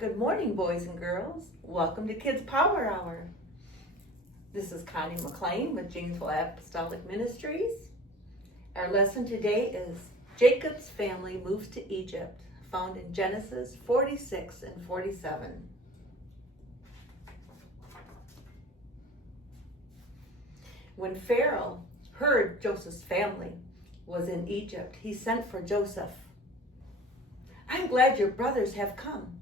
Good morning, boys and girls. Welcome to Kids Power Hour. This is Connie McClain with Janesville Apostolic Ministries. Our lesson today is Jacob's family moves to Egypt, found in Genesis 46 and 47. When Pharaoh heard Joseph's family was in Egypt, he sent for Joseph. "I'm glad your brothers have come,"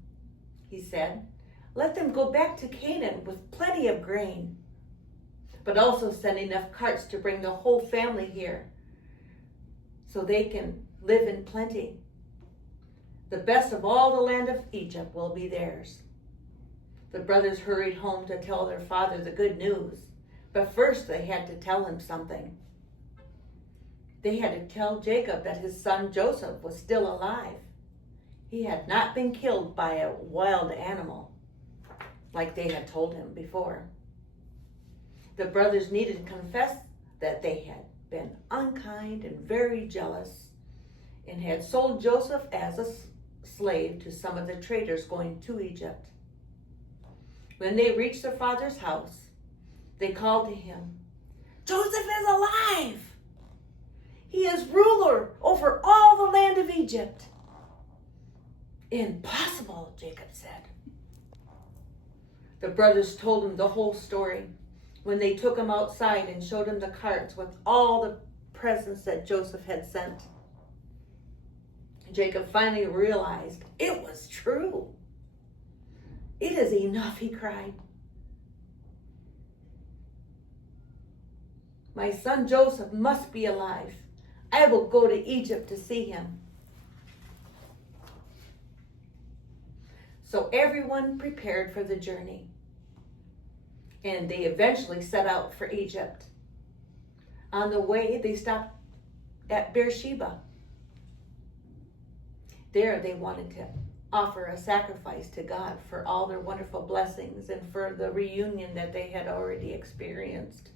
he said. "Let them go back to Canaan with plenty of grain, but also send enough carts to bring the whole family here so they can live in plenty. The best of all the land of Egypt will be theirs." The brothers hurried home to tell their father the good news, but first they had to tell him something. They had to tell Jacob that his son Joseph was still alive. He had not been killed by a wild animal, like they had told him before. The brothers needed to confess that they had been unkind and very jealous, and had sold Joseph as a slave to some of the traders going to Egypt. When they reached their father's house, they called to him, "Joseph is alive! He is ruler over all the land of Egypt." "Impossible," Jacob said. The brothers told him the whole story when they took him outside and showed him the carts with all the presents that Joseph had sent. Jacob finally realized it was true. "It is enough," he cried. "My son Joseph must be alive. I will go to Egypt to see him." So everyone prepared for the journey, and they eventually set out for Egypt. On the way, they stopped at Beersheba. There they wanted to offer a sacrifice to God for all their wonderful blessings and for the reunion that they had already experienced.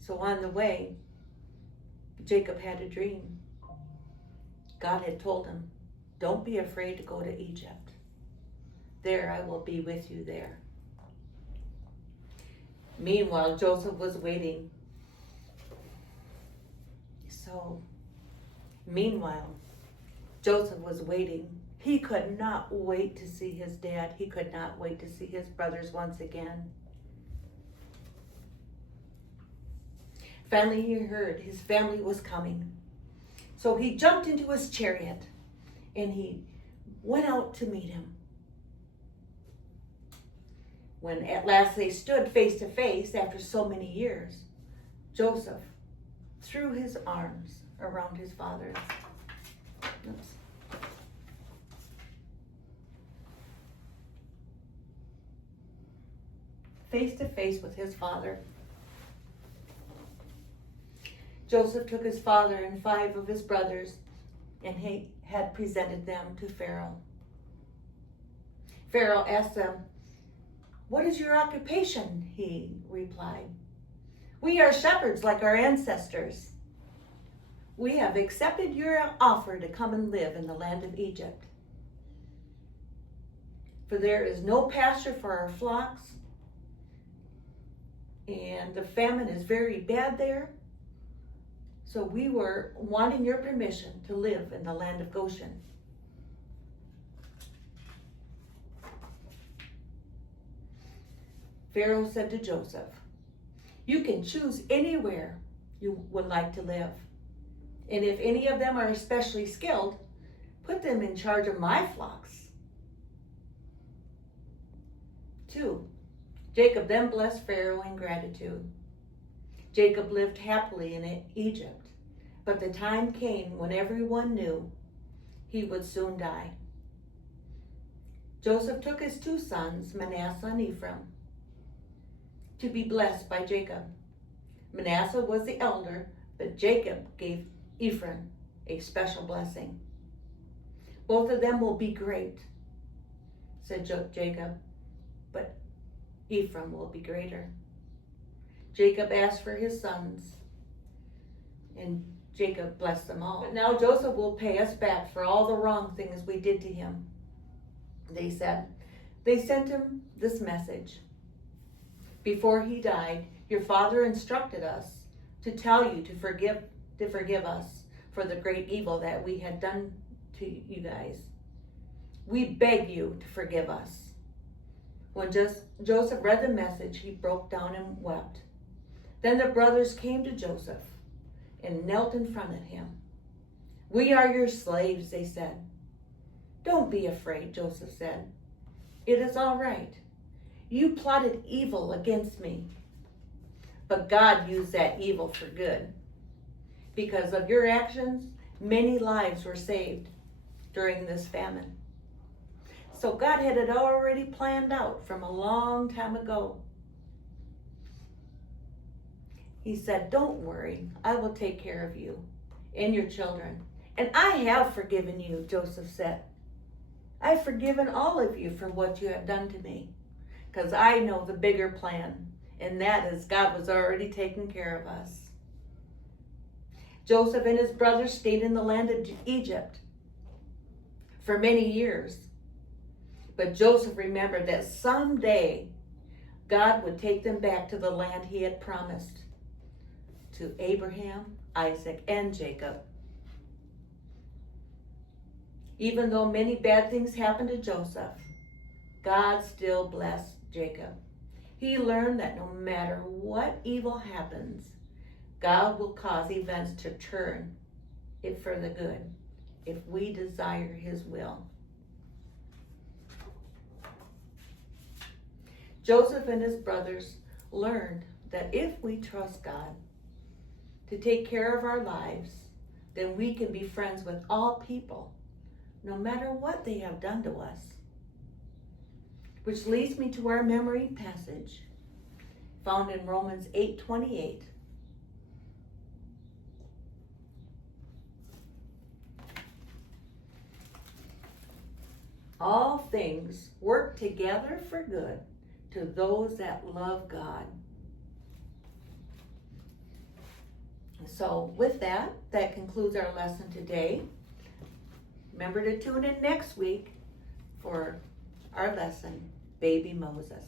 So on the way, Jacob had a dream. God had told him, "Don't be afraid to go to Egypt. There I will be with you there." Meanwhile, Joseph was waiting. Joseph was waiting. He could not wait to see his dad. He could not wait to see his brothers once again. Finally, he heard his family was coming. So he jumped into his chariot and he went out to meet him. When at last they stood face to face after so many years, Joseph threw his arms around his father. Face to face with his father. Joseph took his father and 5 of his brothers, and he had presented them to Pharaoh. Pharaoh asked them, "What is your occupation?" He replied, "We are shepherds like our ancestors. We have accepted your offer to come and live in the land of Egypt. For there is no pasture for our flocks, and the famine is very bad there. So we were wanting your permission to live in the land of Goshen." Pharaoh said to Joseph, "You can choose anywhere you would like to live. And if any of them are especially skilled, put them in charge of my flocks." 2. Jacob then blessed Pharaoh in gratitude. Jacob lived happily in Egypt, but the time came when everyone knew he would soon die. Joseph took his 2 sons, Manasseh and Ephraim, to be blessed by Jacob. Manasseh was the elder, but Jacob gave Ephraim a special blessing. "Both of them will be great," said Jacob, "but Ephraim will be greater." Jacob asked for his sons, and Jacob blessed them all. But now Joseph will pay us back for all the wrong things we did to him, they said. They sent him this message. Before he died, your father instructed us to tell you to forgive us for the great evil that we had done to you guys. We beg you to forgive us. When Joseph read the message, he broke down and wept. Then the brothers came to Joseph and knelt in front of him. We are your slaves, they said. Don't be afraid, Joseph said. It is all right. You plotted evil against me, but God used that evil for good. Because of your actions, many lives were saved during this famine. So God had it already planned out from a long time ago. He said, don't worry, I will take care of you and your children. And I have forgiven you, Joseph said. I've forgiven all of you for what you have done to me, because I know the bigger plan, and that is God was already taking care of us. Joseph and his brothers stayed in the land of Egypt for many years. But Joseph remembered that someday God would take them back to the land he had promised to Abraham, Isaac, and Jacob. Even though many bad things happened to Joseph, God still blessed Jacob. He learned that no matter what evil happens, God will cause events to turn it for the good if we desire his will. Joseph and his brothers learned that if we trust God to take care of our lives, then we can be friends with all people, no matter what they have done to us. Which leads me to our memory passage, found in Romans 8:28. All things work together for good to those that love God. So with that concludes our lesson today. Remember to tune in next week for our lesson, Baby Moses.